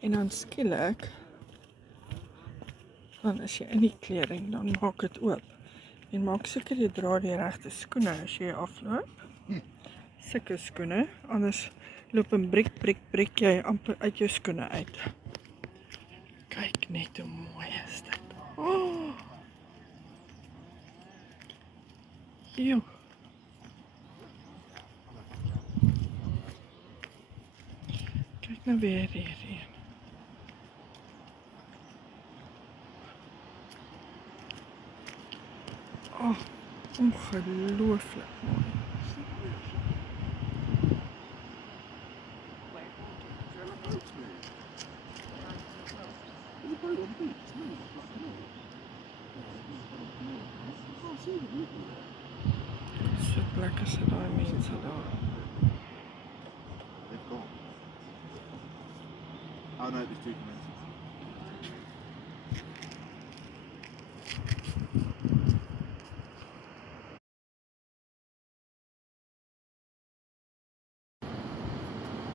En dan skielik, dan as jy in die kleding, dan maak dit oop. En maak seker jy dra die regte skoene as jy afloop. Sulke skoene, anders loop en breek jy amper uit jou skoene uit. Kyk net hoe mooi is dit. Oh! Joe. Kyk nou weer hierheen. Oh, ongelooflik mooi. So lekker is daai mense daar. They've gone. Oh no, there's two dimensions.